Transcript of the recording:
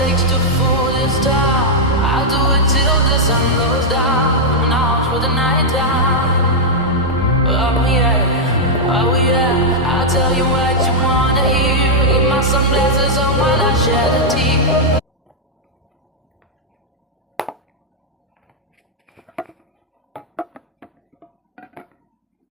takes to fool this town. I'll do it till the sun goes down. And I'll through the night time. Oh yeah, oh yeah. I'll tell you what you wanna hear. Keep my sunglasses on while I shed a tear.